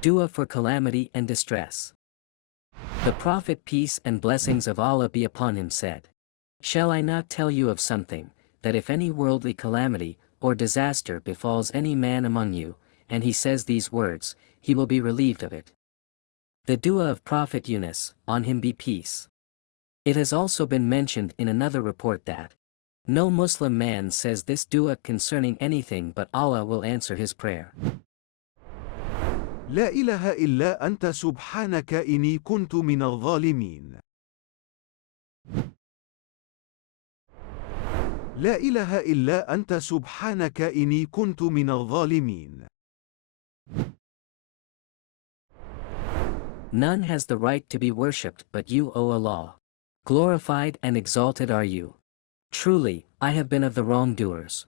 Dua for calamity and distress. The Prophet, peace and blessings of Allah be upon him, said, "Shall I not tell you of something, that if any worldly calamity or disaster befalls any man among you, and he says these words, he will be relieved of it." The dua of Prophet Yunus, on him be peace. It has also been mentioned in another report that no Muslim man says this dua concerning anything but Allah will answer his prayer. لا إله إلا أنت سبحانك إني كنت من الظالمين. لا إله إلا أنت سبحانك إني كنت من الظالمين. None has the right to be worshipped but you, O Allah. Glorified and exalted are you. Truly, I have been of the wrongdoers.